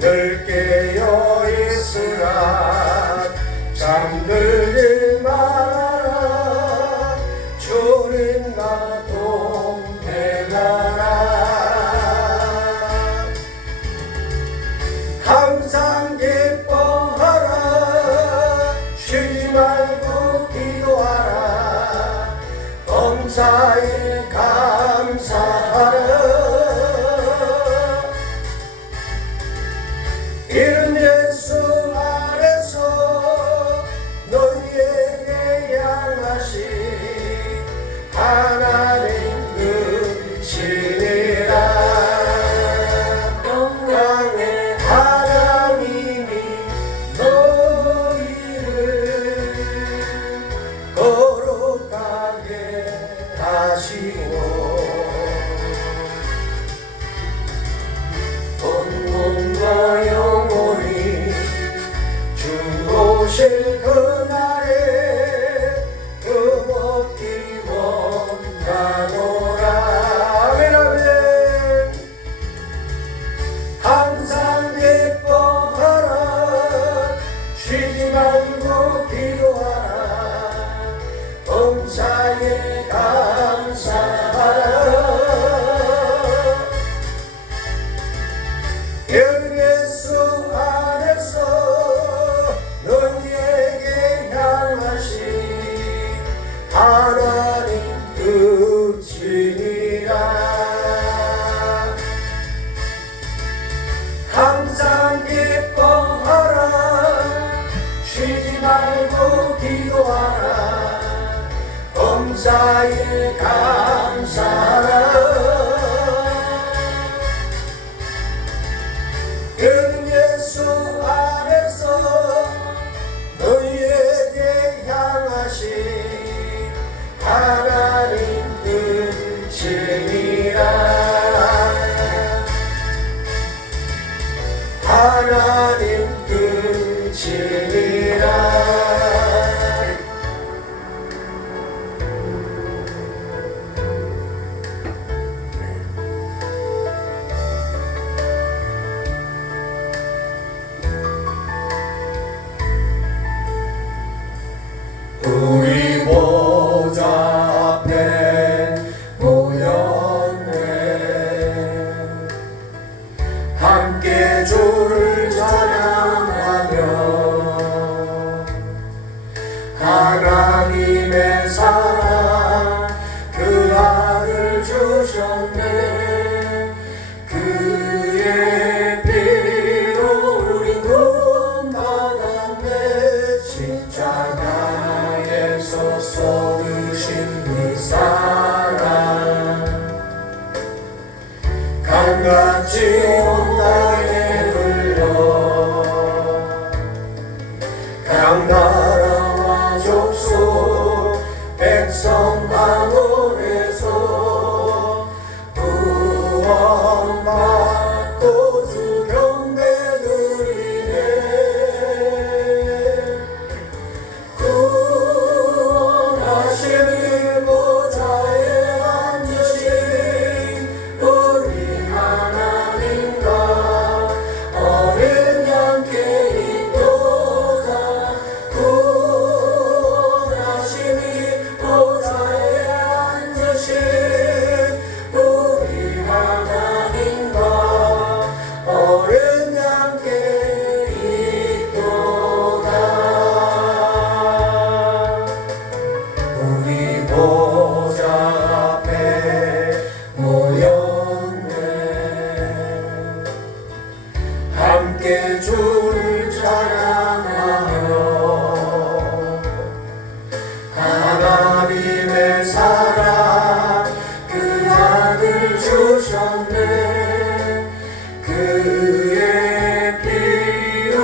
늘 깨어 있으라 잠들지 말아라 주님과 동행하라 항상 기뻐하라 쉬지 말고 기도하라 범사에 감사하라 이른 예수 안에서 너희에게 향하신 하나님 그시니라 영광의 하나님이 너희를 거룩하게 하시고 온몸과 영혼이 주 오실 그날에 금없기 원하노라 아멘 아멘 항상 기뻐하라 쉬지 말고 기도하라 범사에 감사하라 예수 안에서 너희에게 향하신 하나님 뜻이니라 항상 기뻐하라 쉬지 말고 기도하라 범사에 감사하라 예수 안에서 너희에게 향하신 하나님 뜻이니라 하나님 뜻이니라 우리 보좌 앞에 모였네 함께 주를 찬양하며 하나님의 사랑 그 아들 주셨네 그의 피로 우리 구원받았네 십자가에서 쏟으신 그 사랑 강같이 온 땅에 흘러 각 나라와 족속 백성 방언에서 구원받고 주 경배 드리네 구원하시는 보좌에 앉으신 우리 하나님과 어린 양께 있도다 구원하시니 보좌에 앉으신 우리 하나님과 어린 양께 있도다 우리 보좌 앞에 모였네 함께 주를 찬양하며 하나님의 사랑 그 아들 주셨네 그의 피로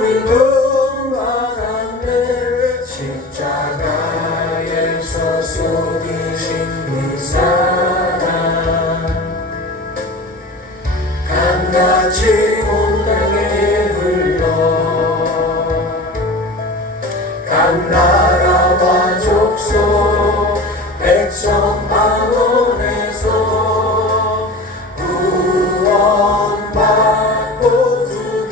우리 구원받았네 십자가에서 쏟으신 그 사랑 강같이 온 땅에 흘러 각 나라와 족속 백성 방언에서 구원받고 주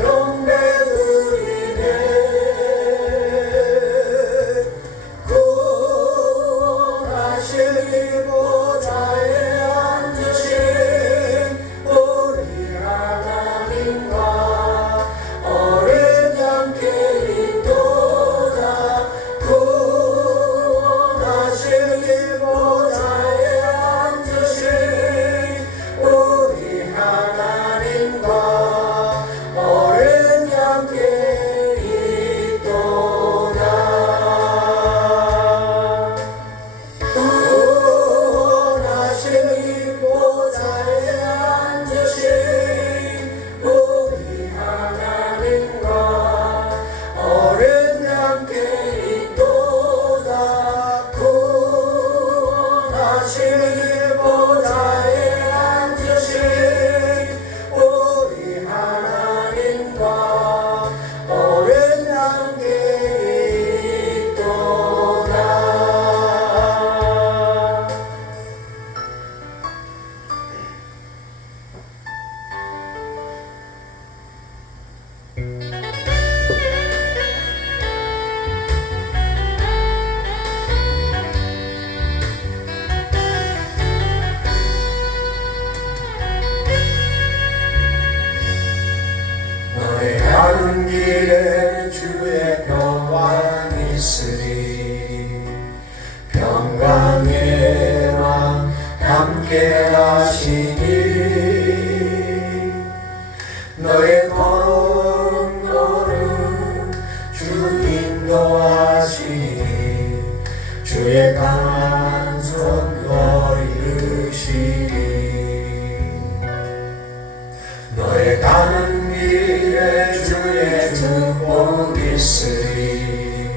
너의 가는 길에 주의 축복 있으리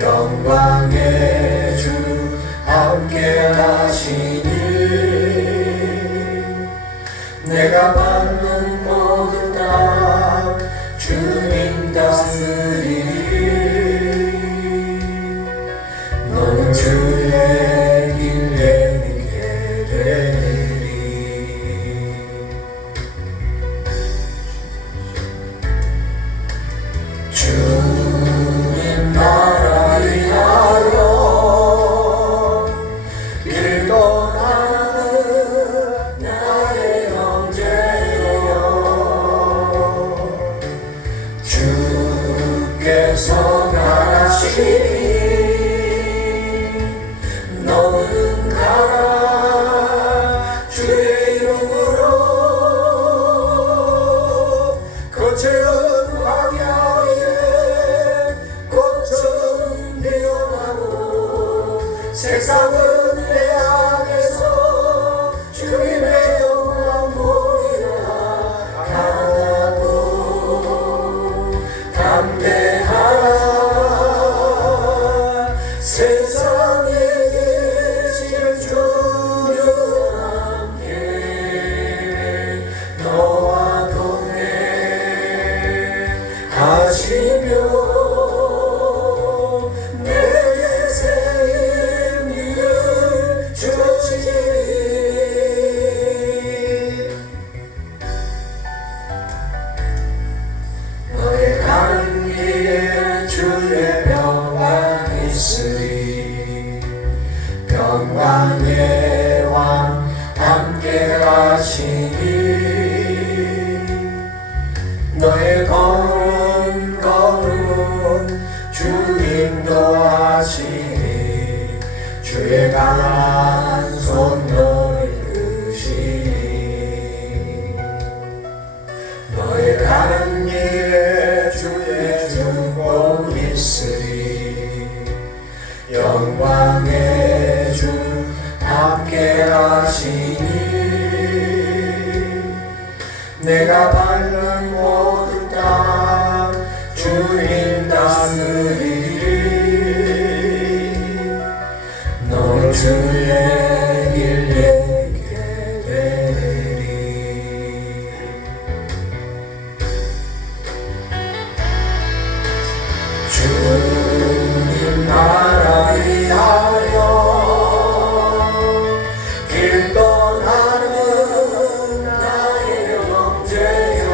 영광의 주 함께 하시니 내가 받는 모든 땅 주님 다스리리 너는 주의 길 내리게 되리 주님 나라 위하여 길 떠나는 나의 형제여 주께서 가시니 너는 가라 주의 이름으로 거칠은 광야에 꽃은 피어나고 세상은 내 안에서 주님의 영광 보이라 강하고 담대하라 세상에 계신 주는 함께 너와 동행하시며 내게 새 힘을 주시리 너의 가는 길에 주의 평강 있으리 평강의 왕 함께 하시니 너의 걸음 주님도 하시니 주의 강한 손 너를 이끄시니 너의 가는 길에 주의 축복 있으리 영광의 주 함께 하시니 내가 밟는 모든 땅 주님 다스리리 너는 주의 길 내게 되리 주님 나라 위하여 길 떠나는 나의 형제여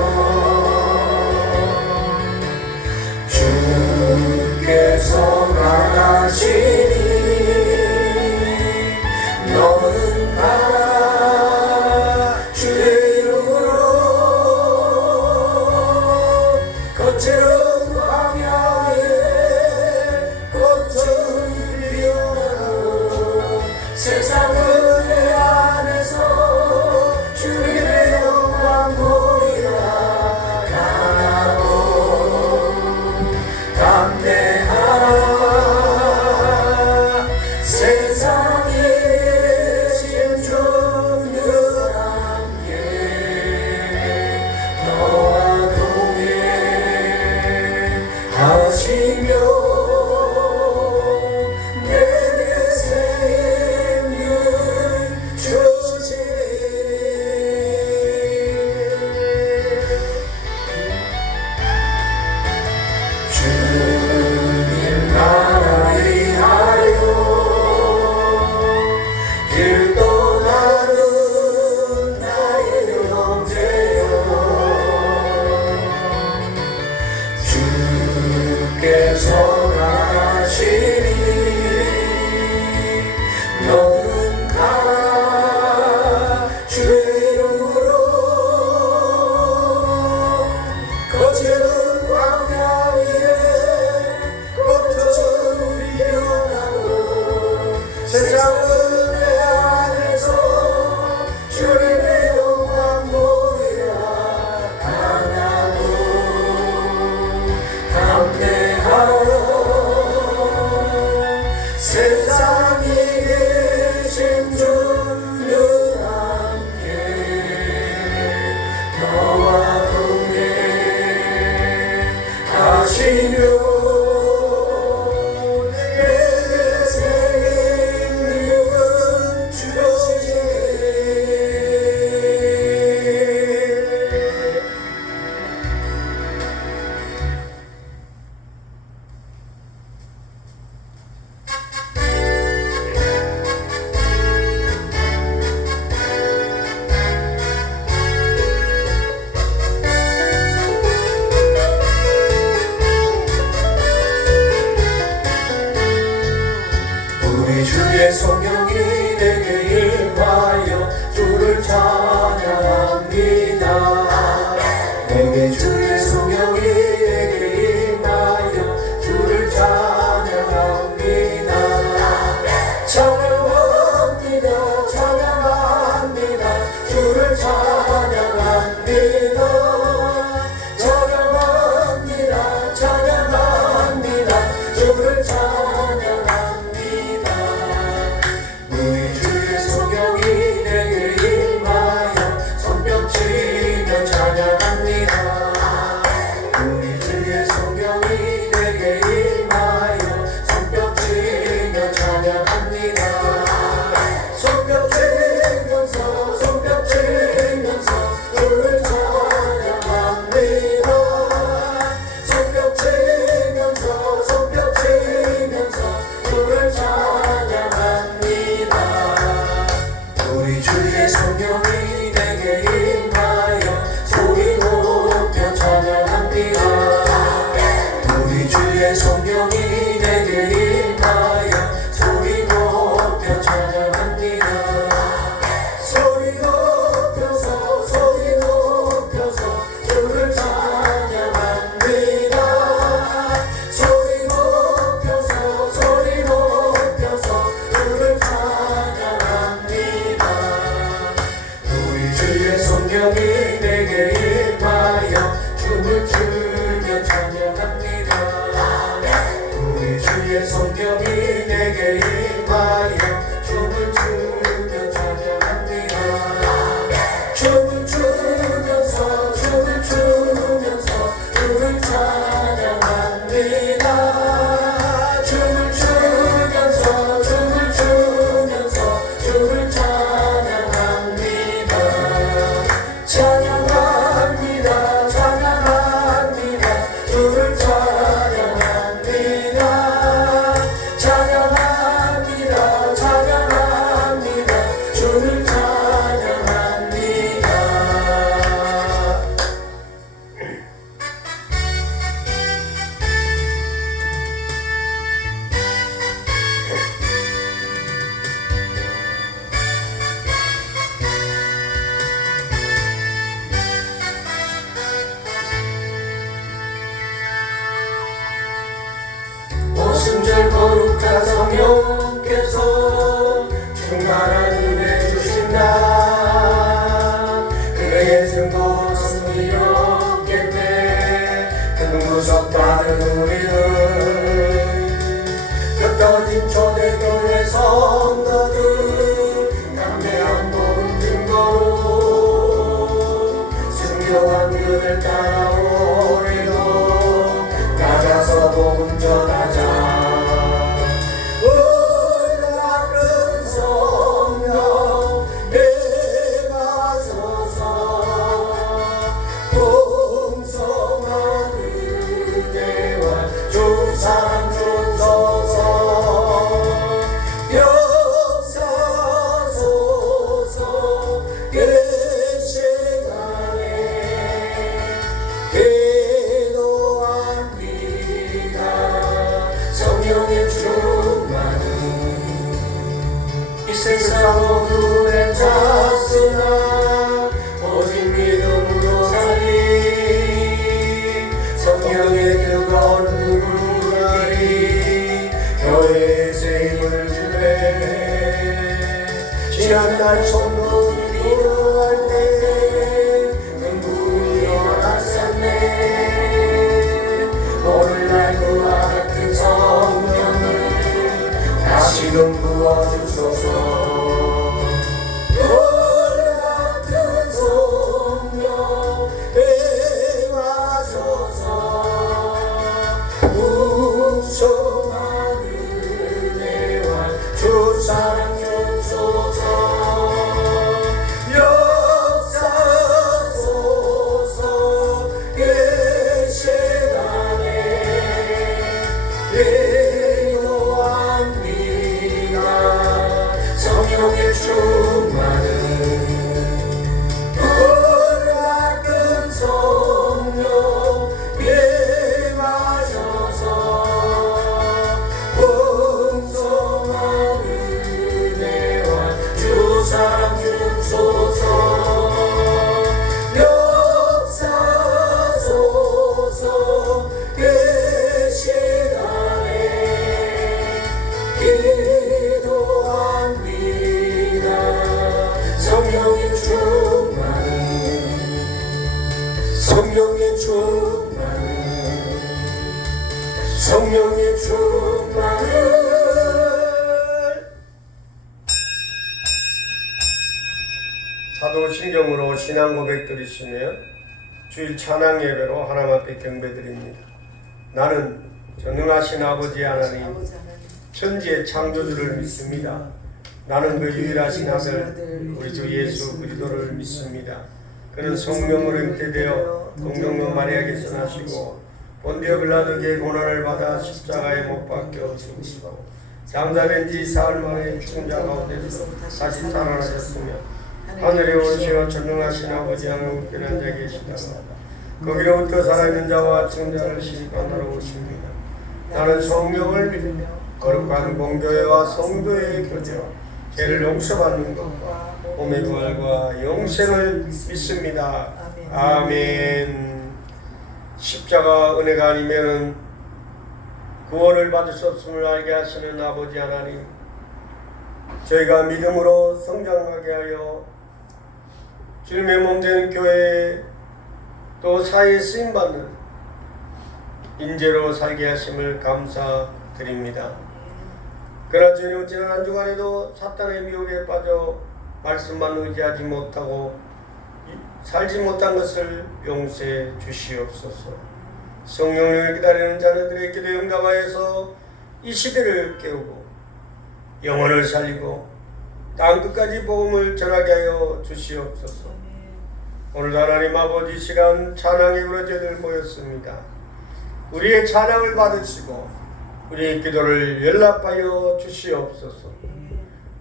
내 생명은 주시네. 우리 주의 성령이 내게 임하여 주를 찬양합니다. 내게 주의 성령이 내게 임하여 주를 찬양합니다. 찬양합니다. 찬양합니다. 주를 찬양합니다. 찬양합니다. 찬양합니다. 주를 찬양합니다. 우리 주의 성령이 내게 임하여 손뼉치며 찬양합니다. 우리 주의 성령이 내게 임하여 손뼉치며 찬양합니다. 손뼉치면서 손뼉치면서 주를 찬양합니다. 손뼉치면서 손뼉치면서 주를 찬양합니다. 우리 주의 성령이 내게 임하여 소리 높여 찬양합니다. 우리 주의 성령이 내게 임하여 소리 높여 찬양합니다. 소리 높여서 주를 찬양합니다. 소리 높여서 주를 찬양합니다. 우리 주의 성령이 내게 임하여 춤을 추며 찬양합니다. 우리 주의 성령이 내게 임하여 춤을 추며 찬양합니다. 춤을 추면서 주를 찬양합니다. 춤을 추면서 주를 찬양합니다. 찬양합니다. 찬양합니다. 주를 찬양합니다. 찬양합니다. 찬양합니다. 주를 찬양합니다. 오순절 거룩한 성령께서 충만한 은혜 주신다. 그의 증거 승리였겠네. 금구석 받은 우리는 흩어진 초대교회 성도들 담대한 복음 증거로 순교한 그들 따라오리로 나가서 복음 전하자. 올라른 성령 임하소서. 풍성한 은혜와 주사랑 주소서. 역사소서. 계시간에 기도합니다. 성령의 충만은 이 세상 모두에 찼으나 오직 믿음으로 사리. 성령의 뜨거운 누구라리 교회에서 힘을 주네. 지한날 성도들이 기도할 때 눈물이 일어났었네. 오늘날 그와 같은 성령을 다시금 부어주소서. 그와 같은 성령 임하소서. 성령의 충만을 성령의 충만을 사도신경으로 신앙 고백 드리시며 주일 찬양 예배로 하나님 앞에 경배드립니다. 나는 전능하신 아버지 하나님 천지의 창조주를 믿습니다. 나는 그 유일하신 아들 우리 주 예수 그리스도를 믿습니다. 그는 성령으로 잉태되어 동정녀 마리아에게서 나시고 본디오 빌라도에게 고난을 받아 십자가에 못 박혀 죽으시고 장사된 지 사흘 만에 죽은 자 가운데서 다시 살아나셨으며 하늘에 오르시어 전능하신 아버지 하나님 우편에 앉아 계시다가 거기로부터 살아있는 자와 죽은 자를 시집하러 오십니다. 나는 성령을 믿으며 거룩한 공교회와 성도의 교제와 죄를 용서받는 것과 몸의 부활과 영생을 믿습니다. 아멘. 십자가 은혜가 아니면은 구원을 받을 수 없음을 알게 하시는 아버지 하나님, 저희가 믿음으로 성장하게 하여 주님의 몸 되는 교회에 또 사회에 쓰임받는 인재로 살게 하심을 감사드립니다. 그러나 저희는 지난 한 주간에도 사탄의 미혹에 빠져 말씀만 의지하지 못하고 살지 못한 것을 용서해 주시옵소서. 성령을 기다리는 자녀들의 기도 응답하여서 이 시대를 깨우고 영혼을 살리고 땅끝까지 복음을 전하게 하여 주시옵소서. 오늘 하나님 아버지 시간 찬양의 우러저들 모였습니다. 우리의 찬양을 받으시고 우리의 기도를 연락하여 주시옵소서.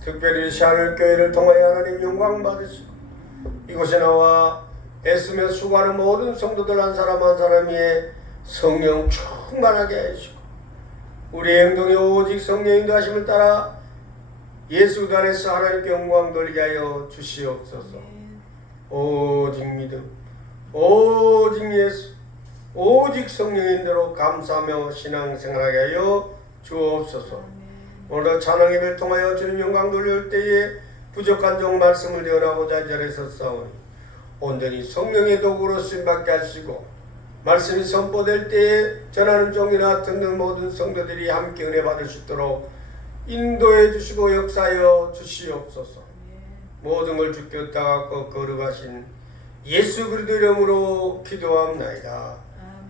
특별히 시하늘교회를 통하여 하나님 영광 받으시고 이곳에 나와 애쓰며 수고하는 모든 성도들 한 사람 한 사람 위에 성령 충만하게 하시고 우리의 행동이 오직 성령 인도하심을 따라 예수 그 안에서 하나님께 영광 돌리게 하여 주시옵소서. 오직 믿음, 오직 예수, 오직 성령인 대로 감사하며 신앙생활하게 하여 주옵소서. 오늘도 찬양예배를 통하여 주님 영광 돌려올 때에 부족한 종 말씀을 대언하고자 이 자리에 섰사오니 온전히 성령의 도구로 쓰임받게 하시고 말씀이 선포될 때에 전하는 종이나 듣는 모든 성도들이 함께 은혜 받을 수 있도록 인도해 주시고 역사하여 주시옵소서. 모든 걸 주께 따갖고 거룩하신 예수 그리스도 이름으로 기도합나이다.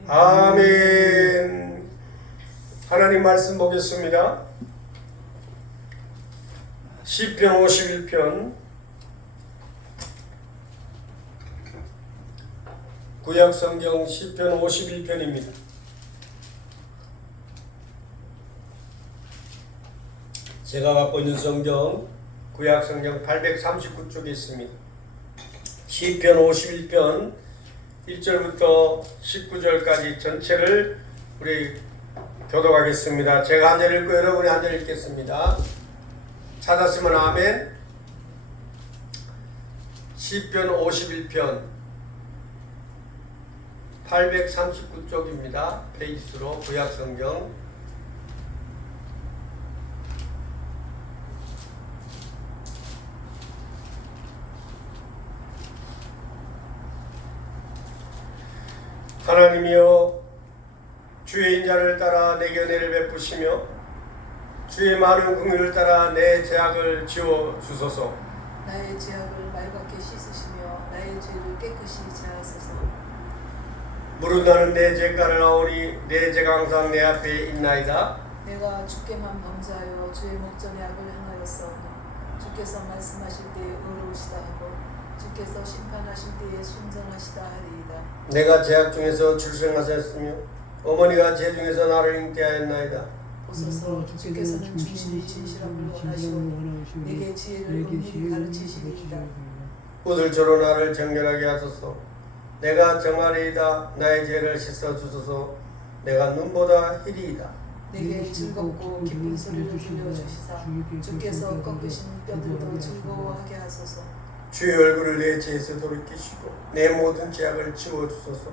아멘. 하나님 말씀 보겠습니다. 시편 51편 구약성경 시편 51편입니다. 제가 갖고 있는 성경 구약성경 839쪽에 있습니다. 시편 51편 1절부터 19절까지 전체를 우리 교독하겠습니다. 제가 한 절 읽고 여러분이 한 절 읽겠습니다. 찾았으면 아멘. 시편 51편 839쪽입니다. 페이지로 구약성경 하나님이여 주의 인자를 따라 내게 은혜를 베푸시며 주의 많은 긍휼을 따라 내 죄악을 지워 주소서. 나의 죄악을 맑게 씻으시며 나의 죄를 깨끗이 제하소서. 무릇 나는 내 죄가를 나오니 내 죄가 항상 내 앞에 있나이다. 내가 주께만 범죄하여 주의 목전에 악을 행하였사오니 주께서 말씀하실 때에 의로우시다 하고 주께서 심판하실 때에 순전하시다 하리이다. 내가 죄악 중에서 출생하셨으며 어머니가 죄 중에서 나를 잉태하였나이다. 보소서 주께서는 중심이 진실함을 원하시오니 내게 지혜를 은밀히 가르치시리이다. 우들처로 나를 정결하게 하소서. 내가 정하리이다. 나의 죄를 씻어주소서. 내가 눈보다 희리이다. 내게 즐겁고 기쁜 소리를 들려주시사 주께서 꺾으신 뼈들도 즐거워하게 하소서. 주의 얼굴을 내 죄에서 돌이키시고 내 모든 죄악을 지워주소서.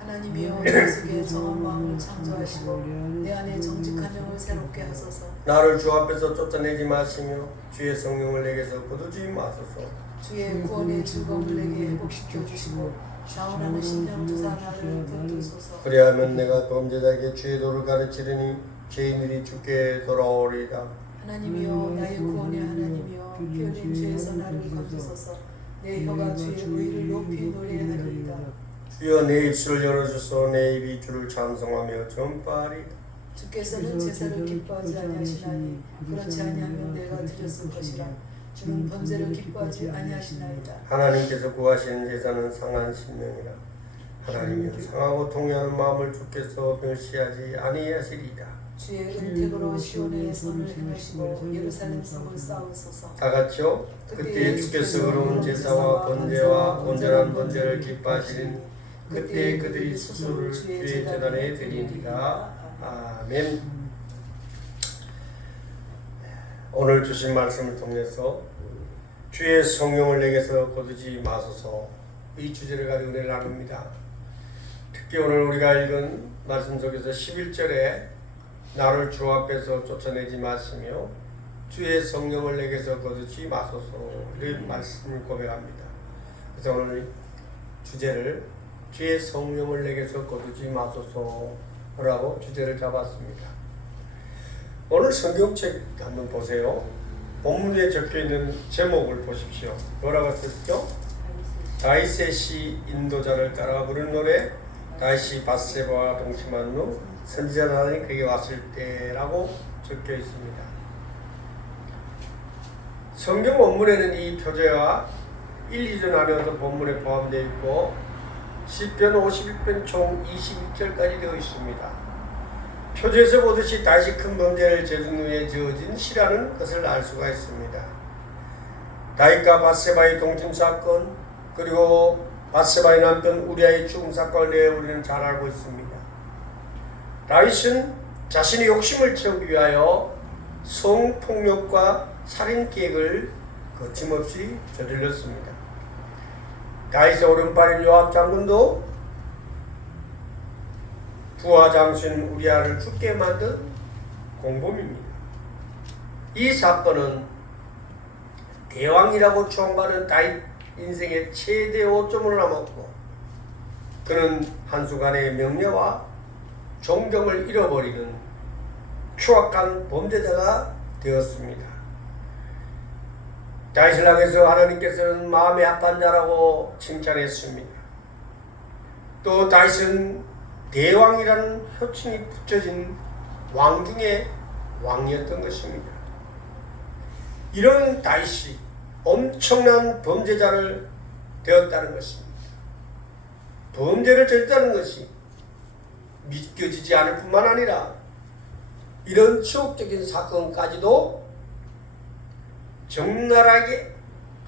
하나님이여 내 속에 정한 마음을 창조하시고 내 안에 정직한 영을 새롭게 하소서. 나를 주 앞에서 쫓아내지 마시며 주의 성령을 내게서 거두지 마소서. 주의 구원의 즐거움을 내게 회복시켜 주시고 자원하는 심령 주사 나를 붙드소서. 그리하면 내가 범죄자에게 주의 도를 가르치리니 죄인들이 주께 돌아오리이다. 하나님이여 나의 구원의 하나님이여 피흘린 죄에서 나를 건지소서. 내 혀가 주의 의를 높이 노래하리이다. 주여 내 입술을 열어주소. 내 입이 주를 찬송하며 전파하리이다. 주께서는 제사를 기뻐하지 아니하시나니 그렇지 아니하면 내가 드렸을 것이라. 주는 범죄를 기뻐하지 아니하시나이다. 하나님께서 구하시는 제사는 상한 심령이라. 하나님은 상하고 통회하는 마음을 주께서 멸시하지 아니하시리이다. 주의 은택으로 시온의 선을 행하시고 예루살렘 성을 쌓으소서. 다 같이요. 그때 주께서 의로운 제사와 번제와 온전한 번제를 기뻐하시리니 그때 그들이 스스로를 주의 제단에 드리리라. 아멘. 오늘 주신 말씀을 통해서 주의 성령을 내게서 거두지 마소서, 이 주제를 가지고 은혜를 나눕니다. 특히 오늘 우리가 읽은 말씀 속에서 11절에 나를 주 앞에서 쫓아내지 마시며 주의 성령을 내게서 거두지 마소서, 이런 말씀을 고백합니다. 그래서 오늘 주제를 주의 성령을 내게서 거두지 마소서라고 주제를 잡았습니다. 오늘 성경책 한번 보세요. 본문에 적혀있는 제목을 보십시오. 뭐라고 썼죠? 다윗의 시 인도자를 따라 부른 노래, 다윗이 밧세바와 동침한 후 선지자 나단이 그에게 왔을 때라고 적혀 있습니다. 성경 원문에는 이 표제와 1, 2절 나뉘어서 본문에 포함되어 있고 시편 51편 총 22절까지 되어 있습니다. 표제에서 보듯이 다시 큰 범죄를 저지른 후에 지어진 시라는 것을 알 수가 있습니다. 다윗과 밧세바의 동침 사건, 그리고 밧세바의 남편 우리아의 죽음 사건을 대해 우리는 잘 알고 있습니다. 다윗은 자신의 욕심을 채우기 위하여 성폭력과 살인 계획을 거침없이 저질렀습니다. 다윗의 오른팔인 요압 장군도 부하 장수인 우리아를 죽게 만든 공범입니다. 이 사건은 대왕이라고 추앙받는 다윗 인생의 최대 오점을 넘었고, 그는 한순간의 명예와 존경을 잃어버리는 추악한 범죄자가 되었습니다. 다윗을 향해서 하나님께서는 마음에 합한 자라고 칭찬했습니다. 또 다윗은 대왕이라는 호칭이 붙여진 왕 중에 왕이었던 것입니다. 이런 다윗이 엄청난 범죄자를 되었다는 것입니다. 범죄를 저질렀다는 것이 믿겨지지 않을 뿐만 아니라 이런 추억적인 사건까지도 적나라하게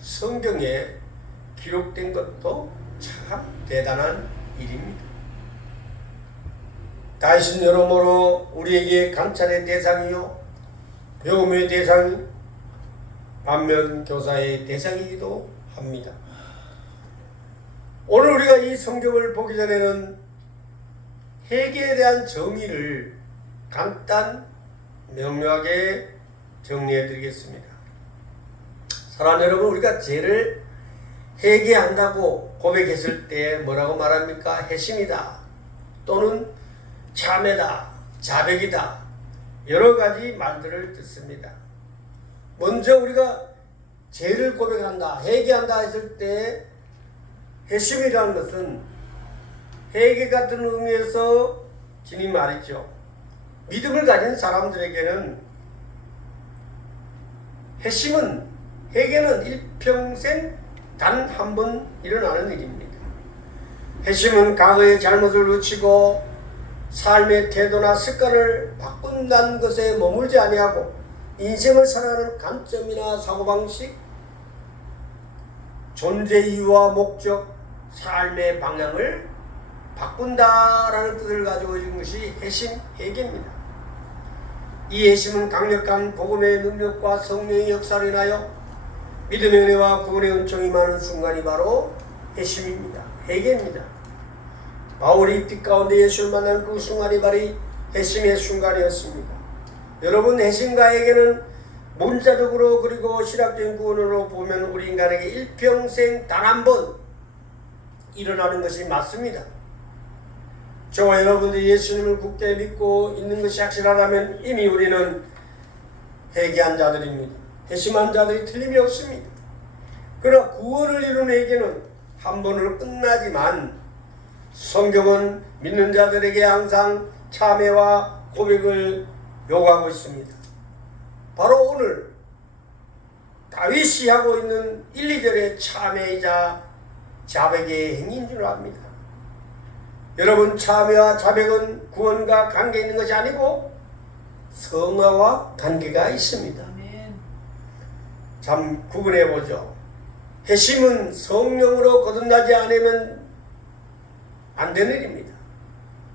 성경에 기록된 것도 참 대단한 일입니다. 다윗은 여러모로 우리에게 감찰의 대상이요 배움의 대상이, 반면 교사의 대상이기도 합니다. 오늘 우리가 이 성경을 보기 전에는 회개에 대한 정의를 간단 명료하게 정리해 드리겠습니다. 사랑하는 여러분, 우리가 죄를 회개한다고 고백했을 때 뭐라고 말합니까? 회심이다, 또는 참회다, 자백이다, 여러 가지 말들을 듣습니다. 먼저 우리가 죄를 고백한다, 회개한다 했을 때 회심이라는 것은 회개 같은 의미에서 지닌 말이죠. 믿음을 가진 사람들에게는 회개는 일평생 단 한 번 일어나는 일입니다. 회심은 과거의 잘못을 뉘치고 삶의 태도나 습관을 바꾼다는 것에 머물지 아니하고 인생을 살아가는 관점이나 사고방식, 존재 이유와 목적, 삶의 방향을 바꾼다라는 뜻을 가지고 있는 것이 회개입니다. 이 회심은 강력한 복음의 능력과 성령의 역사를 인하여 믿음의 은혜와 구원의 은총이 많은 순간이 바로 회심입니다. 회개입니다. 바울이 빛 가운데 예수를 만난 그 순간이 바로 회심의 순간이었습니다. 여러분, 회심과 회개는 문자적으로 그리고 신학적인 구원으로 보면 우리 인간에게 일평생 단 한 번 일어나는 것이 맞습니다. 저와 여러분들이 예수님을 굳게 믿고 있는 것이 확실하다면 이미 우리는 회개한 자들입니다. 회심한 자들이 틀림이 없습니다. 그러나 구원을 이루는 회개는 한 번으로 끝나지만 성경은 믿는 자들에게 항상 참회와 고백을 요구하고 있습니다. 바로 오늘 다윗이 하고 있는 1, 2절의 참회이자 자백의 행위인 줄 압니다. 여러분, 참회와 자백은 구원과 관계 있는 것이 아니고 성화와 관계가 있습니다. 아멘. 참 구분해 보죠. 회심은 성령으로 거듭나지 않으면 안 되는 일입니다.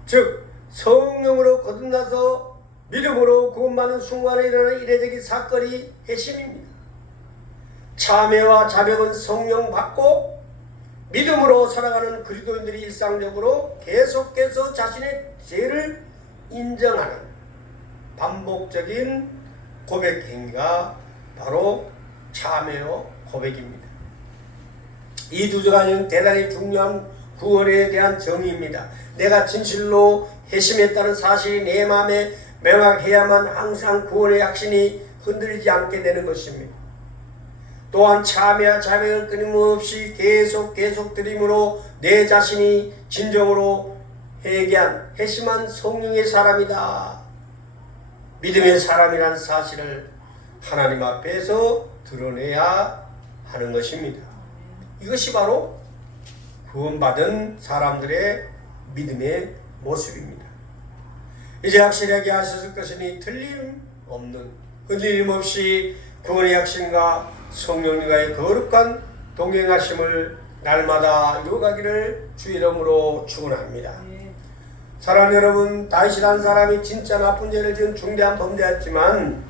즉 성령으로 거듭나서 믿음으로 구원받는 순간에 일어나는 이례적인 사건이 회심입니다. 참회와 자백은 성령 받고 믿음으로 살아가는 그리스도인들이 일상적으로 계속해서 자신의 죄를 인정하는 반복적인 고백 행위가 바로 참회와 고백입니다. 이 두 가지는 대단히 중요한 구원에 대한 정의입니다. 내가 진실로 회심했다는 사실이 내 마음에 명확해야만 항상 구원의 확신이 흔들리지 않게 되는 것입니다. 또한 참회와 자백을 끊임없이 계속 드림으로 내 자신이 진정으로 회개한 회심한 성령의 사람이다, 믿음의 사람이라는 사실을 하나님 앞에서 드러내야 하는 것입니다. 이것이 바로 구원받은 사람들의 믿음의 모습입니다. 이제 확실하게 하셨을 것이니 틀림없는 흔들림 없이 구원의 확신과 성령님과의 거룩한 동행하심을 날마다 이루어가기를 주 이름으로 축원합니다. 사랑하는 여러분, 다윗이라는 사람이 진짜 나쁜 죄를 지은 중대한 범죄였지만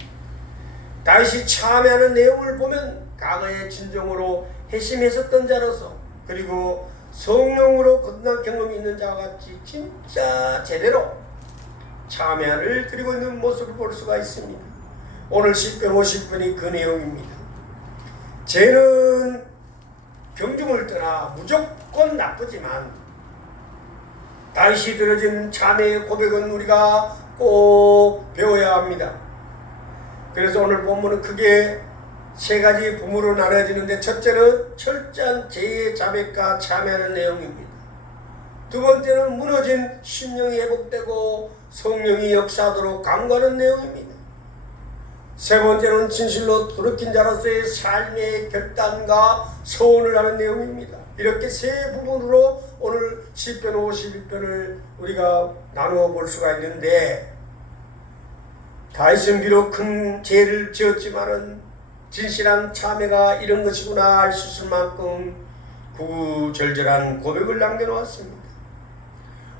다윗이 참회하는 내용을 보면 과거에 진정으로 회심했었던 자로서 그리고 성령으로 거듭난 경험이 있는 자와 같이 진짜 제대로 참회를 드리고 있는 모습을 볼 수가 있습니다. 오늘 10편 50편이 그 내용입니다. 죄는 경중을 떠나 무조건 나쁘지만 다윗이 들어진 참회의 고백은 우리가 꼭 배워야 합니다. 그래서 오늘 본문은 크게 세 가지 부문으로 나눠지는데, 첫째는 철저한 죄의 자백과 참회하는 내용입니다. 두 번째는 무너진 심령이 회복되고 성령이 역사하도록 강구하는 내용입니다. 세 번째는 진실로 돌이킨 자로서의 삶의 결단과 소원을 하는 내용입니다. 이렇게 세 부분으로 오늘 10편 51편을 우리가 나누어 볼 수가 있는데, 다윗은 비록 큰 죄를 지었지만은 진실한 참회가 이런 것이구나 알 수 있을 만큼 구구절절한 고백을 남겨놓았습니다.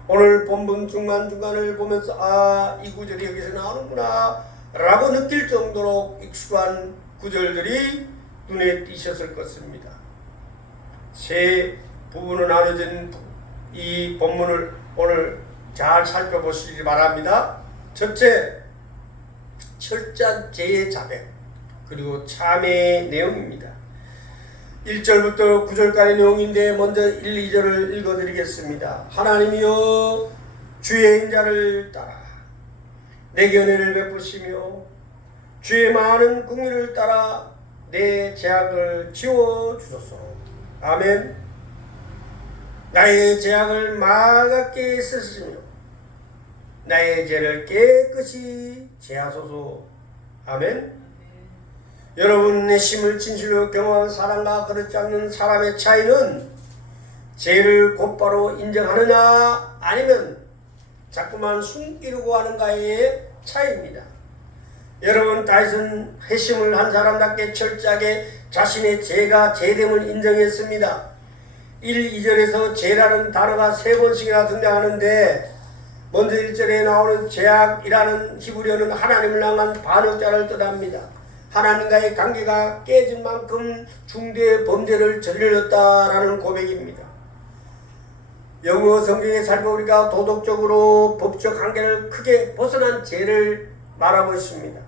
오늘 본문 중간중간을 보면서 이 구절이 여기서 나오는구나 라고 느낄 정도로 익숙한 구절들이 눈에 띄셨을 것입니다. 세 부분으로 나눠진 이 본문을 오늘 잘 살펴보시기 바랍니다. 첫째, 철저한 죄의 자백 그리고 참회의 내용입니다. 1절부터 9절까지 내용인데 먼저 1, 2절을 읽어드리겠습니다. 하나님이여 주의 인자를 따라 내게 은혜를 베푸시며 주의 많은 긍휼을 따라 내 죄악을 지워주소서. 아멘. 나의 죄악을 말같게 쓰시며 나의 죄를 깨끗이 제하소서. 아멘. 여러분, 내심을 진실로 경험한 사람과 그렇지 않는 사람의 차이는 죄를 곧바로 인정하느냐 아니면 자꾸만 숨기려고 하는가의 차이입니다. 여러분, 다윗은 회심을 한 사람답게 철저하게 자신의 죄가 죄됨을 인정했습니다. 1, 2절에서 죄라는 단어가 3번씩이나 등장하는데, 먼저 1절에 나오는 죄악이라는 히브리어는 하나님을 향한 반역자를 뜻합니다. 하나님과의 관계가 깨진 만큼 중대의 범죄를 저질렀다라는 고백입니다. 영어 성경에 살펴보니까 도덕적으로 법적 한계를 크게 벗어난 죄를 말하고 있습니다.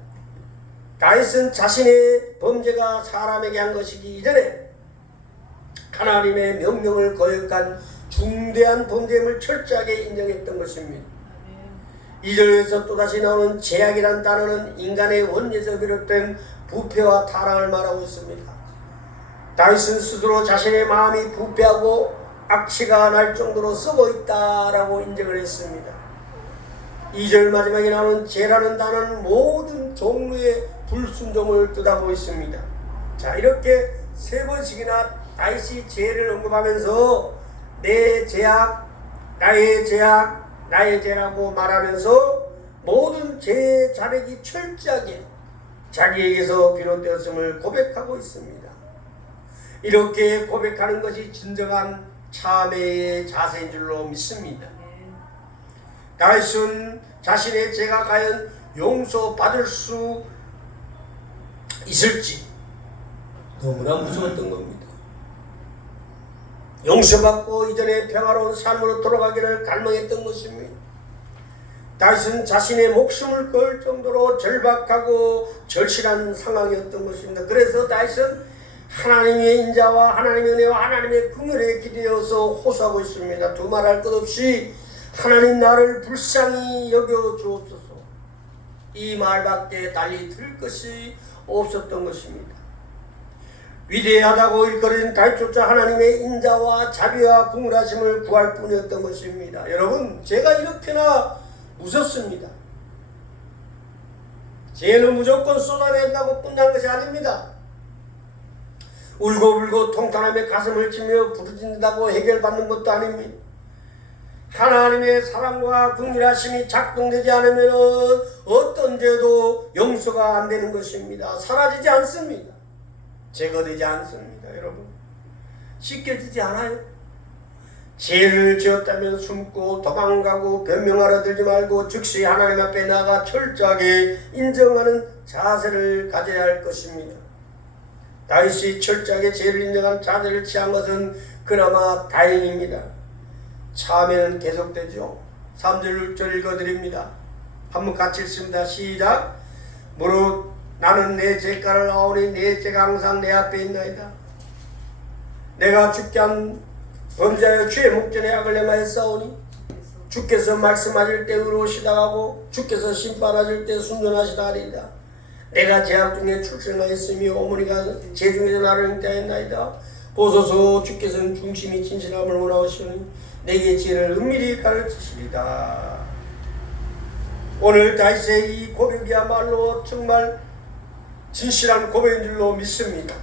다윗은 자신의 범죄가 사람에게 한 것이기 이전에 하나님의 명령을 거역한 중대한 범죄임을 철저하게 인정했던 것입니다. 2절에서 또다시 나오는 죄악이란 단어는 인간의 원죄에서 비롯된 부패와 타락을 말하고 있습니다. 다윗은 스스로 자신의 마음이 부패하고 악취가 날 정도로 썩어 있다라고 인정을 했습니다. 2절 마지막에 나오는 죄라는 단어는 모든 종류의 불순종을 뜻하고 있습니다. 자, 이렇게 세 번씩이나 다윗이 죄를 언급하면서 내 죄악, 나의 죄악, 나의 죄라고 말하면서 모든 죄의 자백이 철저하게 자기에게서 비롯되었음을 고백하고 있습니다. 이렇게 고백하는 것이 진정한 참회의 자세인 줄로 믿습니다. 다윗은 자신의 죄가 과연 용서받을 수 있을지 너무나 무서웠던 겁니다. 용서받고 이전의 평화로운 삶으로 돌아가기를 갈망했던 것입니다. 다윗은 자신의 목숨을 걸 정도로 절박하고 절실한 상황이었던 것입니다. 그래서 다윗은 하나님의 인자와 하나님의 은혜와 하나님의 긍휼에 기대어서 호소하고 있습니다. 두말할 것 없이 하나님 나를 불쌍히 여겨 주옵소서. 이 말밖에 달리 들을 것이 없었던 것입니다. 위대하다고 일컬어진 다윗조차 하나님의 인자와 자비와 긍휼하심을 구할 뿐이었던 것입니다. 여러분, 제가 이렇게나 무섭습니다. 죄는 무조건 쏟아낸다고 끝난 것이 아닙니다. 울고불고 통탄하며 가슴을 치며 부르짖는다고 해결받는 것도 아닙니다. 하나님의 사랑과 긍휼하심이 작동되지 않으면 어떤 죄도 용서가 안 되는 것입니다. 사라지지 않습니다. 제거되지 않습니다. 여러분, 씻겨지지 않아요. 죄를 지었다면 숨고 도망가고 변명하려 들지 말고 즉시 하나님 앞에 나가 철저하게 인정하는 자세를 가져야 할 것입니다. 다윗이 철저하게 죄를 인정한 자세를 취한 것은 그나마 다행입니다. 참회는 계속되죠. 3절 6절 읽어드립니다. 한번 같이 읽습니다. 시작. 무릇 나는 내 죄가를 아오니 내 죄가 항상 내 앞에 있나이다. 내가 주께 한 범죄하여 주의 목전에 악을 행하였사오니 주께서 말씀하실 때 의로우시다 하고 주께서 심판하실 때 순전하시다 하리이다. 내가 죄악 중에 출생하였으며 어머니가 죄 중에서 나를 잉태하였나이다. 보소서 주께서는 중심이 진실함을 원하시오니 내게 죄를 은밀히 가르치시리다. 오늘 다윗의 이 고백이야말로 정말 진실한 고백인 줄로 믿습니다.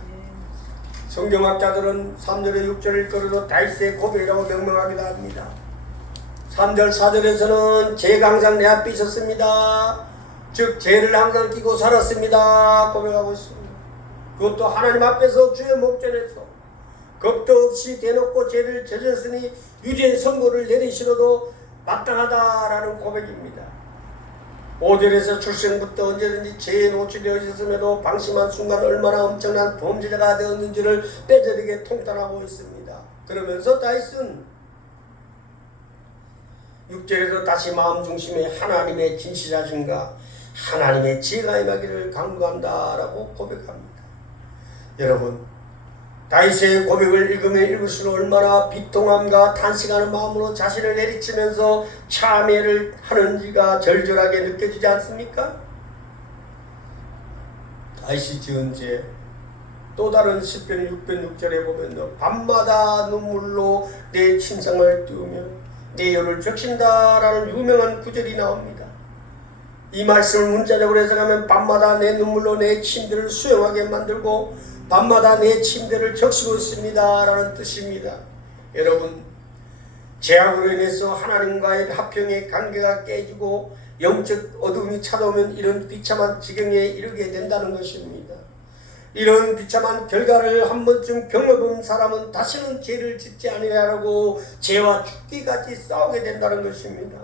성경학자들은 3절에 6절을 끌어도 다윗의 고백이라고 명명하기도 합니다. 3절 4절에서는 죄가 항상 내 앞에 있었습니다. 즉 죄를 항상 끼고 살았습니다. 고백하고 있습니다. 그것도 하나님 앞에서 주의 목전에서 겁도 없이 대놓고 죄를 저질렀으니 유죄 선고를 내리시려도 마땅하다라는 고백입니다. 5절에서 출생부터 언제든지 죄에 노출되어 있었음에도 방심한 순간 얼마나 엄청난 범죄자가 되었는지를 뼈저리게 통탄하고 있습니다. 그러면서 다윗은 6절에서 다시 마음 중심에 하나님의 진실하심과 하나님의 지혜가 임하기를 간구한다라고 고백합니다. 여러분, 다윗의 고백을 읽으면 읽을수록 얼마나 비통함과 탄식하는 마음으로 자신을 내리치면서 참회를 하는지가 절절하게 느껴지지 않습니까? 다윗이 지은 죄, 또 다른 시편 6편 6절에 보면 밤마다 눈물로 내 침상을 띄우며 내 혀를 적신다라는 유명한 구절이 나옵니다. 이 말씀을 문자적으로 해석하면 밤마다 내 눈물로 내 침대를 수영하게 만들고 밤마다 내 침대를 적시고 있습니다 라는 뜻입니다. 여러분, 죄악으로 인해서 하나님과의 합평의 관계가 깨지고 영적 어둠이 찾아오면 이런 비참한 지경에 이르게 된다는 것입니다. 이런 비참한 결과를 한 번쯤 경험해본 사람은 다시는 죄를 짓지 아니하라고 죄와 죽기까지 싸우게 된다는 것입니다.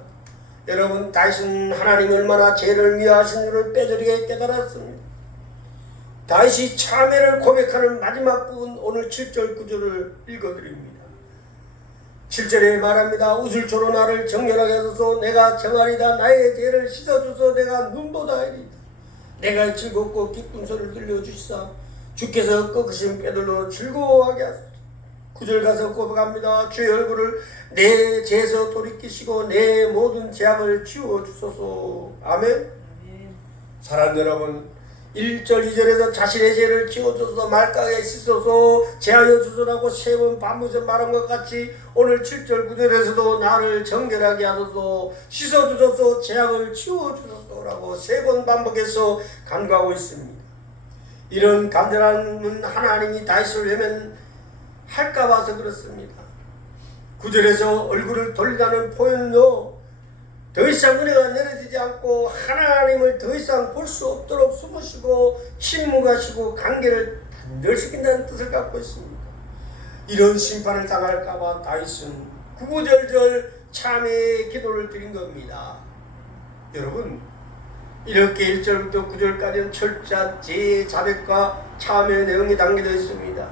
여러분, 다윗은 하나님이 얼마나 죄를 미워하신 줄을 뼈저리게 깨달았습니다. 다윗이 참회를 고백하는 마지막 부분, 오늘 7절 9절을 읽어드립니다. 7절에 말합니다. 우슬초로 나를 정결하게 하소서. 내가 정하리다. 나의 죄를 씻어주소. 내가 눈보다 하리이다. 내가 즐겁고 기쁜 소리를 들려주시사 주께서 꺾으신 뼈들로 즐거워하게 하소서. 9절 가서 고백합니다. 주의 얼굴을 내 죄에서 돌이키시고 내 모든 죄악을 지워주소서. 아멘. 아멘. 사랑하는 여러분, 1절 2절에서 자신의 죄를 지워줘서 말가에 씻어서 제하여 주소라고 3번 반복해서 말한 것 같이 오늘 7절 9절에서도 나를 정결하게 하소서, 씻어주소서, 제약을 지워주소서라고 3번 반복해서 간구하고 있습니다. 이런 간절함은 하나님이 다윗을 외면할까 봐서 그렇습니다. 9절에서 얼굴을 돌리다는 표현은요, 더 이상 은혜가 내려지지 않고 하나님을 더 이상 볼 수 없도록 숨으시고 침묵하시고 관계를 단절시킨다는 뜻을 갖고 있습니다. 이런 심판을 당할까 봐 다윗은 구구절절 참회의 기도를 드린 겁니다. 여러분, 이렇게 1절부터 9절까지는 철저한 죄의 자백과 참회의 내용이 담겨져 있습니다.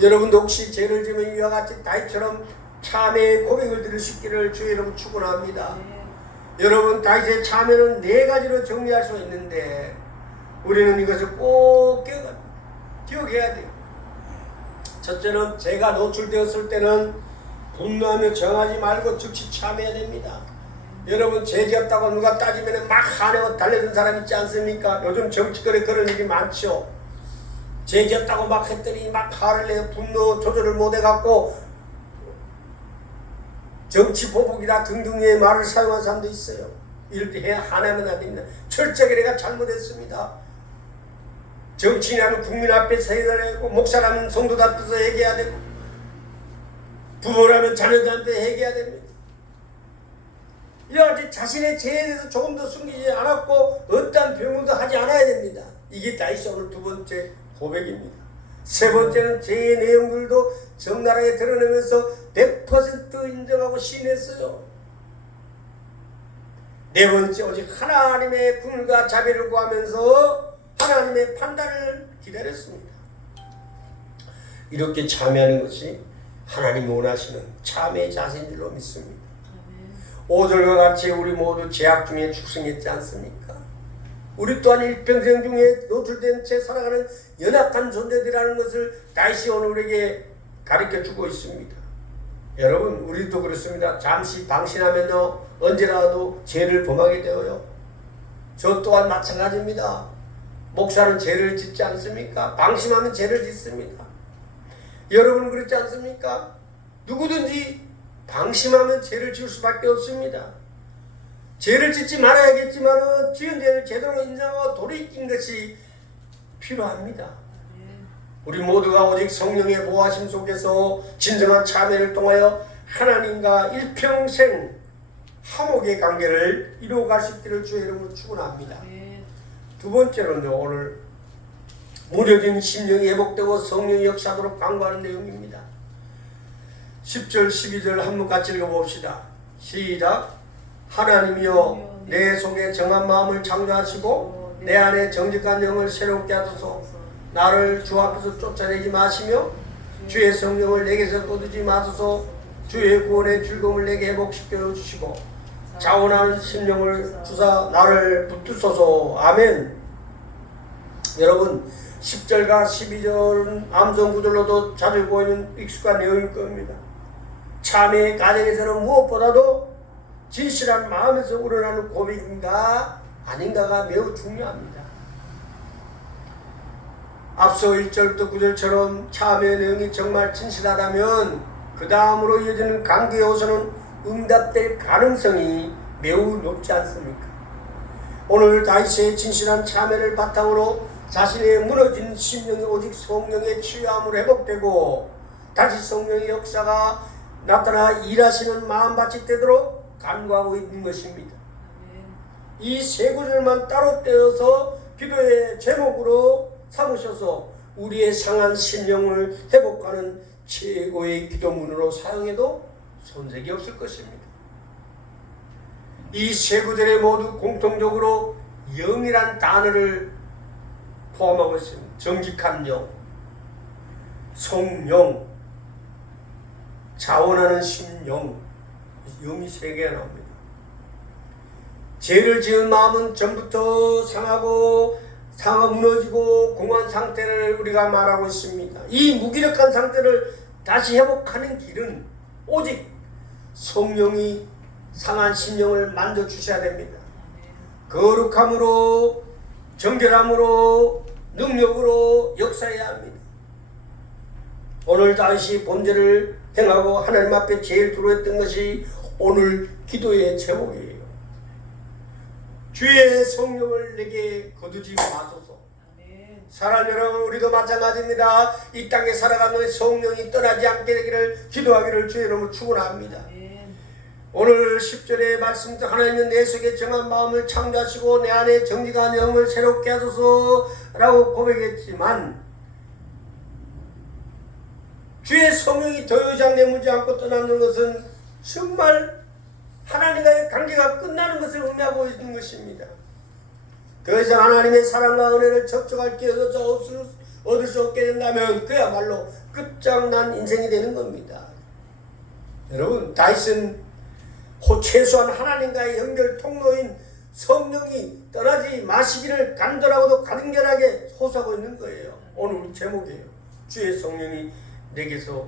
여러분도 혹시 죄를 지으면 이와 같이 다윗처럼 참회의 고백을 드릴 수 있기를 주의 이름으로 축원합니다. 여러분, 다윗의 참회는 4가지로 정리할 수 있는데 우리는 이것을 꼭 기억해야 돼요. 첫째는 죄가 노출되었을 때는 분노하며 정하지 말고 즉시 참회해야 됩니다. 여러분, 죄 지었다고 누가 따지면 막 화내고 달래는 사람 있지 않습니까? 요즘 정치권에 그런 일이 많죠. 죄 지었다고 막 했더니 막 화를 내요. 분노 조절을 못해갖고 정치 보복이다 등등의 말을 사용한 사람도 있어요. 이럴 때 화내면 안 됩니다. 철저하게 내가 잘못했습니다. 정치인하면 국민 앞에서 해야 되고, 목사라면 성도들 앞에서 얘기해야 되고, 부모라면 자녀들한테 얘기해야 됩니다. 이렇게 자신의 죄에 대해서 조금 더 숨기지 않았고 어떠한 변명도 하지 않아야 됩니다. 이게 다윗이 오늘 2번째 고백입니다. 3번째는 죄의 내용들도 적나라하게 드러내면서 100% 인정하고 시인했어요. 4번째, 오직 하나님의 긍휼과 자비를 구하면서 하나님의 판단을 기다렸습니다. 이렇게 참여하는 것이 하나님이 원하시는 참회의 자세인 줄로 믿습니다. 5절과 같이 우리 모두 죄악 중에 축생했지 않습니까? 우리 또한 일평생 중에 노출된 채 살아가는 연약한 존재들이라는 것을 다윗이 오늘 우리에게 가르쳐주고 있습니다. 여러분, 우리도 그렇습니다. 잠시 방심하면요, 언제라도 죄를 범하게 되어요. 저 또한 마찬가지입니다. 목사는 죄를 짓지 않습니까? 방심하면 죄를 짓습니다. 여러분은 그렇지 않습니까? 누구든지 방심하면 죄를 지을 수밖에 없습니다. 죄를 짓지 말아야겠지만 지은 죄를 제대로 인정하고 돌이킨 것이 필요합니다. 우리 모두가 오직 성령의 보호하심 속에서 진정한 참회를 통하여 하나님과 일평생 화목의 관계를 이루어갈 수 있기를 주의 이름으로 축원합니다. 2번째로는요, 오늘 무뎌진 심령이 회복되고 성령이 역사하도록 강구하는 내용입니다. 10절 12절 한번 같이 읽어봅시다. 시작. 하나님이여 내 속에 정한 마음을 창조하시고 내 안에 정직한 영을 새롭게 하소서. 나를 주 앞에서 쫓아내지 마시며 주의 성령을 내게서 거두지 마소서. 주의 구원의 즐거움을 내게 회복시켜 주시고 자원하는 심령을 주사 나를 붙드소서. 아멘. 여러분, 10절과 12절은 암송 구절로도 자주 보이는 익숙한 내용일 겁니다. 참회의 과정에서는 무엇보다도 진실한 마음에서 우러나는 고백인가 아닌가가 매우 중요합니다. 앞서 1절부터 9절처럼 참회의 내용이 정말 진실하다면 그 다음으로 이어지는 관계의 호소는 응답될 가능성이 매우 높지 않습니까? 오늘 다윗의 진실한 참회를 바탕으로 자신의 무너진 심령이 오직 성령의 치유함으로 회복되고 다시 성령의 역사가 나타나 일하시는 마음밭이 되도록 간구하고 있는 것입니다. 이 3구절만 따로 떼어서 기도의 제목으로 삼으셔서 우리의 상한 심령을 회복하는 최고의 기도문으로 사용해도 손색이 없을 것입니다. 이 3구절에 모두 공통적으로 영이란 단어를 포함하고 있습니다. 정직한 영, 성령, 자원하는 심령, 영이 3개가 나옵니다. 죄를 지은 마음은 전부터 상하고 무너지고 공허한 상태를 우리가 말하고 있습니다. 이 무기력한 상태를 다시 회복하는 길은 오직 성령이 상한 심령을 만져주셔야 됩니다. 거룩함으로, 정결함으로, 능력으로 역사해야 합니다. 오늘 다시 범죄를 행하고 하나님 앞에 제일 두려웠던 것이 오늘 기도의 제목이에요. 주의 성령을 내게 거두지 마소서. 사랑하는 여러분, 우리도 마찬가지입니다. 이 땅에 살아가는 성령이 떠나지 않게 되기를 기도하기를 주의 이름으로 축원합니다. 오늘 10절의 말씀도 하나님은 내 속에 정한 마음을 창조하시고 내 안에 정직한 영을 새롭게 하소서 라고 고백했지만 주의 성령이 더 이상 내무지 않고 떠나는 것은 정말 하나님과의 관계가 끝나는 것을 의미하고 있는 것입니다. 더 이상 하나님의 사랑과 은혜를 접촉할 기회도 얻을 수 없게 된다면 그야말로 끝장난 인생이 되는 겁니다. 여러분, 다윗은 최소한 하나님과의 연결 통로인 성령이 떠나지 마시기를 간절하고도 간결하게 호소하고 있는 거예요. 오늘 우리 제목이에요. 주의 성령이 내게서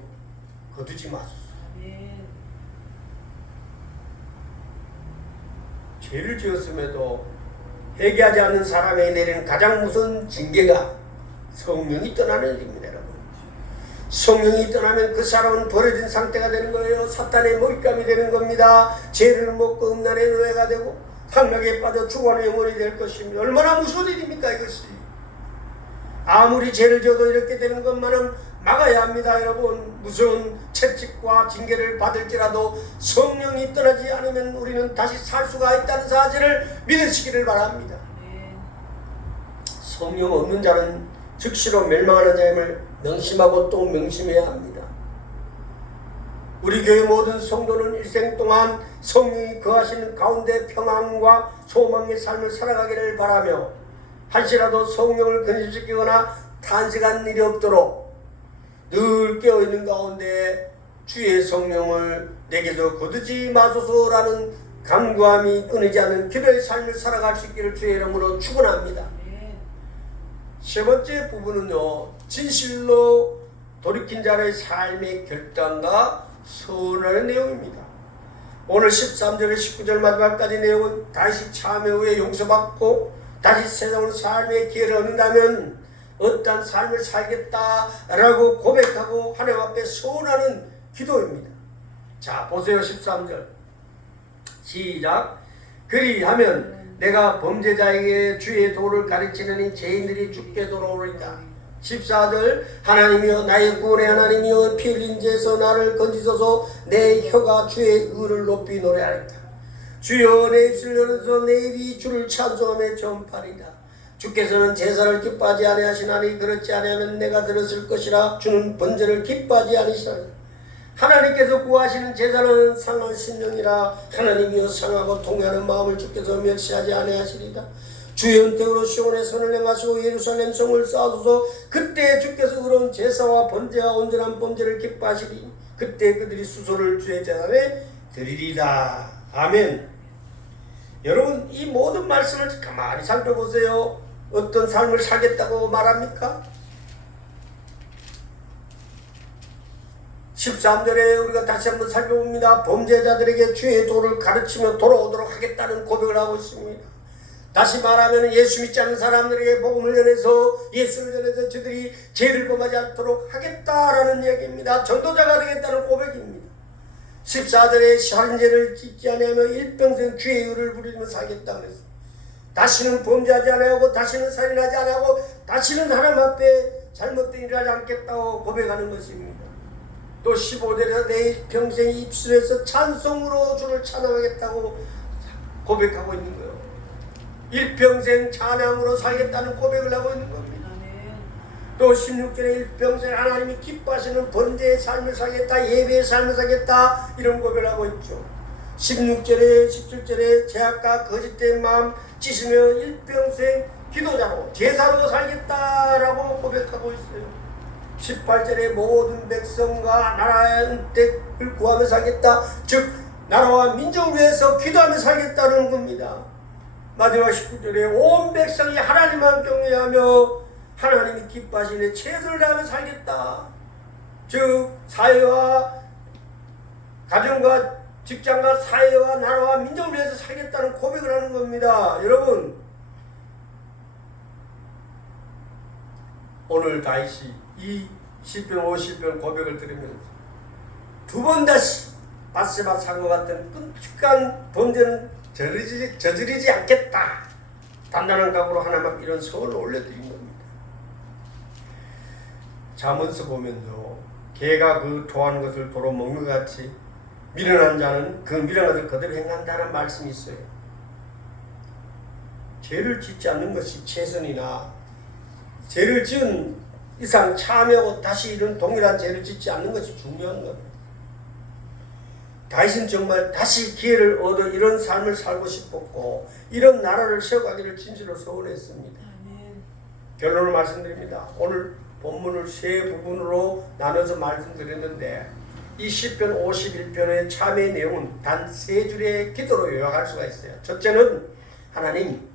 거두지 마소서. 죄를 지었음에도 회개하지 않는 사람에게 내리는 가장 무서운 징계가 성령이 떠나는 일입니다. 여러분, 성령이 떠나면 그 사람은 버려진 상태가 되는 거예요. 사탄의 먹잇감이 되는 겁니다. 죄를 먹고 음란의 노예가 되고 상락에 빠져 죽어가는 영혼이 될 것입니다. 얼마나 무서운 일입니까 이것이. 아무리 죄를 지어도 이렇게 되는 것만은 막아야 합니다. 여러분, 무서운 채찍과 징계를 받을지라도 성령이 떠나지 않으면 우리는 다시 살 수가 있다는 사실을 믿으시기를 바랍니다. 성령 없는 자는 즉시로 멸망하는 자임을 명심하고 또 명심해야 합니다. 우리 교회 모든 성도는 일생 동안 성령이 거하시는 가운데 평안과 소망의 삶을 살아가기를 바라며 한시라도 성령을 근심시키거나 탄식한 일이 없도록 늘 깨어있는 가운데 주의 성령을 내게서 거두지 마소서라는 간구함이 끊이지 않는 기도의 삶을 살아갈 수 있기를 주의 이름으로 축원합니다. 세 번째 부분은요, 진실로 돌이킨 자의 삶의 결단과 선언의 내용입니다. 오늘 13절에 19절 마지막까지 내용은 다시 참회 후에 용서받고 다시 새로운 삶의 기회를 얻는다면 어떠한 삶을 살겠다라고 고백하고 하나님 앞에 소원하는 기도입니다. 자, 보세요. 13절 시작. 그리하면 내가 범죄자에게 주의 도를 가르치느니 죄인들이 죽게 돌아오리이다. 14절 하나님이여 나의 구원의 하나님이여 피 흘린 죄에서 나를 건지소서. 내 혀가 주의 의를 높이 노래하리이다. 주여 내 입술 열어서 내 입이 주를 찬송하며 전파리이다. 주께서는 제사를 기뻐하지 아니하시나니 그렇지 아니하면 내가 들었을 것이라. 주는 번제를 기뻐하지 아니시나니 하나님께서 구하시는 제사는 상한 심령이라. 하나님이여 상하고 통회하는 마음을 주께서 멸시하지 아니하시리다. 주의 은택으로 시온에 선을 행하시고 예루살렘 성을 쌓으소서. 그때 주께서 의로운 제사와 번제와 온전한 범죄를 기뻐하시리. 그때 그들이 수소를 주의 제단에 드리리다. 아멘. 여러분, 이 모든 말씀을 가만히 살펴보세요. 어떤 삶을 살겠다고 말합니까? 13절에 우리가 다시 한번 살펴봅니다. 범죄자들에게 주의 도를 가르치며 돌아오도록 하겠다는 고백을 하고 있습니다. 다시 말하면 예수 믿지 않는 사람들에게 복음을 전해서 예수를 전해서 저들이 죄를 범하지 않도록 하겠다라는 이야기입니다. 전도자가 되겠다는 고백입니다. 14절에 살인죄를 짓지 아니하며 일평생 주의 의를 부리며 살겠다 그랬습니다. 다시는 범죄하지 아니하고 다시는 살인하지 아니하고 다시는 하나님 앞에 잘못된 일을 하지 않겠다고 고백하는 것입니다. 또 15절에서 내 평생 입술에서 찬송으로 주를 찬양하겠다고 고백하고 있는 거예요. 일평생 찬양으로 살겠다는 고백을 하고 있는 겁니다. 또 16절에 일평생 하나님이 기뻐하시는 번제의 삶을 살겠다, 예배의 삶을 살겠다, 이런 고백을 하고 있죠. 16절에 17절에 죄악과 거짓된 마음 찢으며 일평생 기도자로 제사로 살겠다라고 고백하고 있어요. 18절에 모든 백성과 나라의 은택을 구하며 살겠다, 즉 나라와 민족을 위해서 기도하며 살겠다는 겁니다. 마지막 19절에 온 백성이 하나님만 경외하며 하나님이 기뻐하시는 최선을 다하며 살겠다. 즉 사회와 가정과 직장과 사회와 나라와 민족을 위해서 살겠다는 고백을 하는 겁니다. 여러분, 오늘 다시 이 시편 50편 고백을 들으면서 두 번 다시 바세바 산과 같은 끔찍한 범죄는 저지르지 않겠다. 단단한 각오로 하나님 앞에 이런 서원을 올려드린 겁니다. 잠언서 보면서 개가 그 좋아하는 것을 도로 먹는 것 같이 미련한 자는 그 미련한 것을 그대로 행한다는 말씀이 있어요. 죄를 짓지 않는 것이 최선이나 죄를 지은 이상 참여하고 다시 이런 동일한 죄를 짓지 않는 것이 중요한 겁니다. 다윗은 정말 다시 기회를 얻어 이런 삶을 살고 싶었고 이런 나라를 세워가기를 진실로 소원했습니다. 결론을 말씀드립니다. 오늘 본문을 세 부분으로 나눠서 말씀드렸는데 이 시편 51편의 참회의 내용은 단 세 줄의 기도로 요약할 수가 있어요. 첫째는 하나님,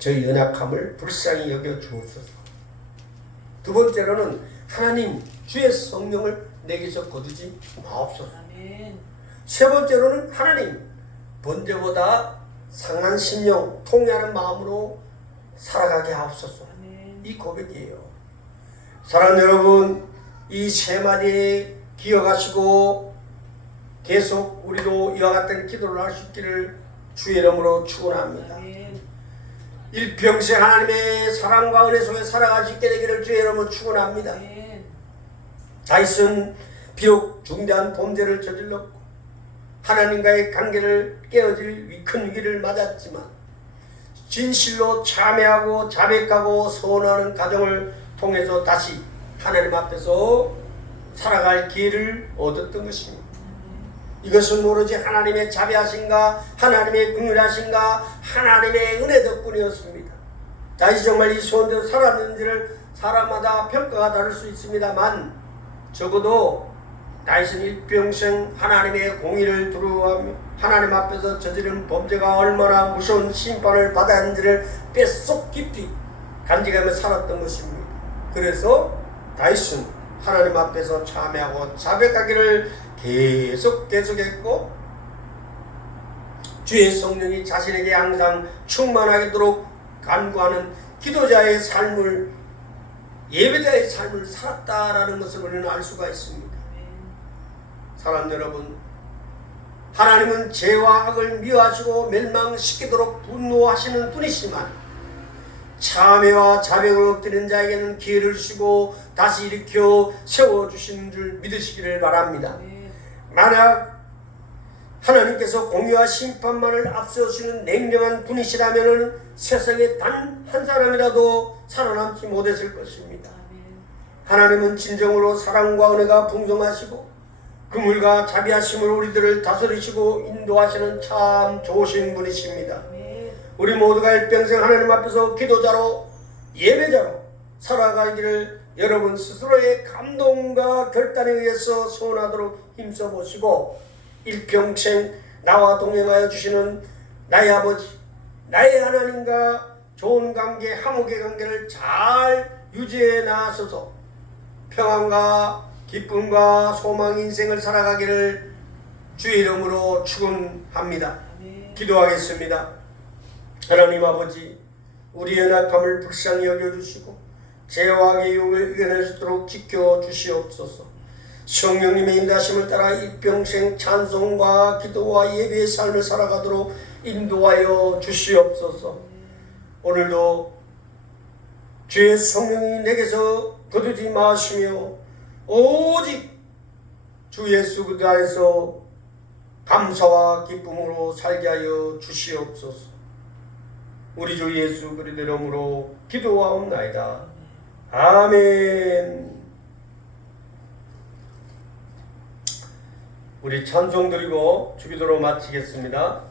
저희 연약함을 불쌍히 여겨 주옵소서. 두 번째로는 하나님, 주의 성령을 내게서 거두지 마옵소서. 세 번째로는 하나님, 번제보다 상한 심령, 통회하는 마음으로 살아가게 하옵소서. 이 고백이에요. 사랑하는 여러분, 이 세 마디에 기억하시고 계속 우리도 이와 같은 기도를 할 수 있기를 주의 이름으로 축원합니다. 일평생 하나님의 사랑과 은혜 속에 살아갈 수 있게 되기를 주의 이름으로 축원합니다. 다윗은 비록 중대한 범죄를 저질렀고 하나님과의 관계를 깨어질 큰 위기를 맞았지만 진실로 참회하고 자백하고 서원하는 과정을 통해서 다시 하나님 앞에서 살아갈 기회를 얻었던 것입니다. 이것은 오로지 하나님의 자비하신가, 하나님의 긍휼하신가, 하나님의 은혜 덕분이었습니다. 다시 정말 이 소원대로 살았는지를 사람마다 평가가 다를 수 있습니다만 적어도 다윗은 일평생 하나님의 공의를 두려워하며 하나님 앞에서 저지른 범죄가 얼마나 무서운 심판을 받아야 하는지를 뼛속 깊이 간직하며 살았던 것입니다. 그래서 다윗은 하나님 앞에서 참회하고 자백하기를 계속했고 주의 성령이 자신에게 항상 충만하도록 간구하는 기도자의 삶을, 예배자의 삶을 살았다라는 것을 우리는 알 수가 있습니다. 사랑하는 여러분, 하나님은 죄와 악을 미워하시고 멸망시키도록 분노하시는 분이시지만 참회와 자백을 엎드리는 자에게는 기회를 주시고 다시 일으켜 세워주시는 줄 믿으시기를 바랍니다. 만약 하나님께서 공의와 심판만을 앞세우시는 냉정한 분이시라면 세상에 단 한 사람이라도 살아남지 못했을 것입니다. 하나님은 진정으로 사랑과 은혜가 풍성하시고 긍휼과 자비하심으로 우리들을 다스리시고 인도하시는 참 좋으신 분이십니다. 우리 모두가 일평생 하나님 앞에서 기도자로 예배자로 살아가기를 여러분 스스로의 감동과 결단에 의해서 소원하도록 힘써보시고 일평생 나와 동행하여 주시는 나의 아버지, 나의 하나님과 좋은 관계, 화목의 관계를 잘 유지해 나가셔서 평안과 기쁨과 소망 인생을 살아가기를 주의 이름으로 축원합니다. 기도하겠습니다. 하나님 아버지, 우리 연약함을 불쌍히 여겨주시고 죄와 악의 유혹을 이겨낼 수 있도록 지켜주시옵소서. 성령님의 인도하심을 따라 일평생 찬송과 기도와 예배의 삶을 살아가도록 인도하여 주시옵소서. 오늘도 주의 성령이 내게서 거두지 마시며 오직 주 예수 그리스도 안에서 감사와 기쁨으로 살게 하여 주시옵소서. 우리 주 예수 그리스도 이름으로 기도하옵나이다. 아멘. 우리 찬송 드리고 주기도로 마치겠습니다.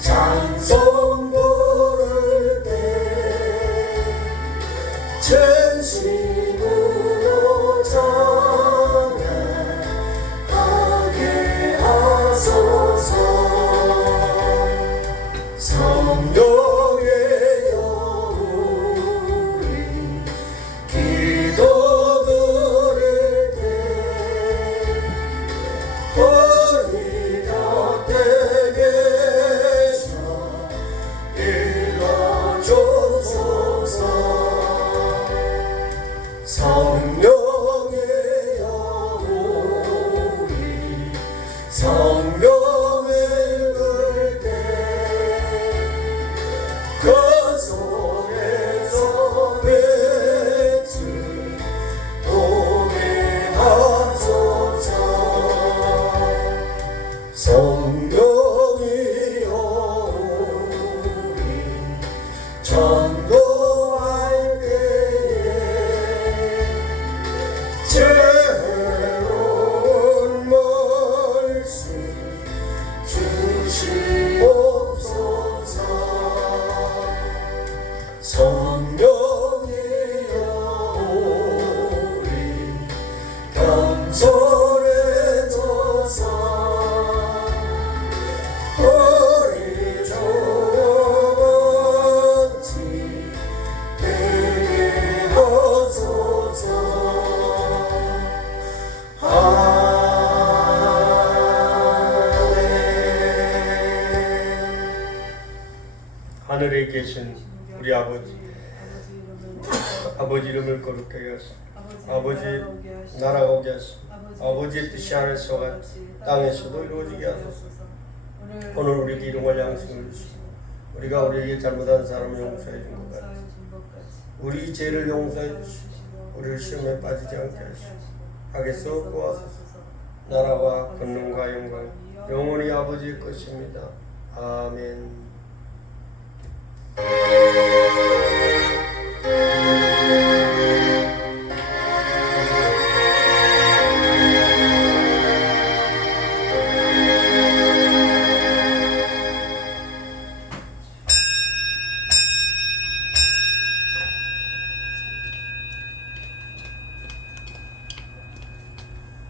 찬송 부를 때 전해줘서 우리 조금씩 내려오소서. 하늘에 계신 우리 아버지, 아버지 이름을 거룩하게 하시고 아버지 나라가 오게 하시고 아버지의 뜻이 하늘에서 같이 땅에서도 이루어지게 하소서. 오늘 우리에게 일용할 양식을 주시고 우리가 우리에게 잘못한 사람을 용서해 준 것 같이 우리 죄를 용서해 주시고 우리를 시험에 빠지지 않게 하시고 악에서 구하소서. 나라와 권능과 영광 영원히 아버지의 것입니다. 아멘.